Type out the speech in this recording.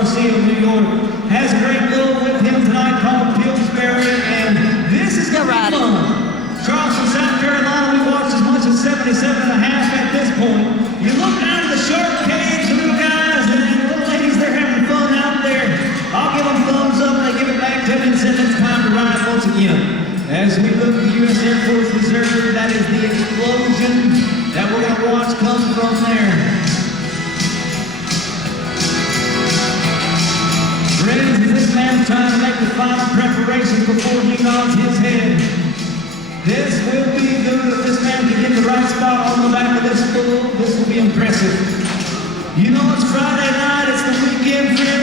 Garcia of New York has a great little with him tonight called Pillsbury, and this is going to be fun. Charleston, South Carolina, we watched as much as 77.5 at this point. You look down at the shark cage, the little guys and the little ladies, they're having fun out there. I'll give them thumbs up, and they give it back to me and said it's time to ride once again. As we look at the U.S. Air Force Reserve, that is the explosion that we're going to watch come from there. Friends, this man's trying to make the final preparations before he nods his head. This will be good if this man can get the right spot on the back of this bull. This will be impressive. You know, it's Friday night, it's the weekend, friends.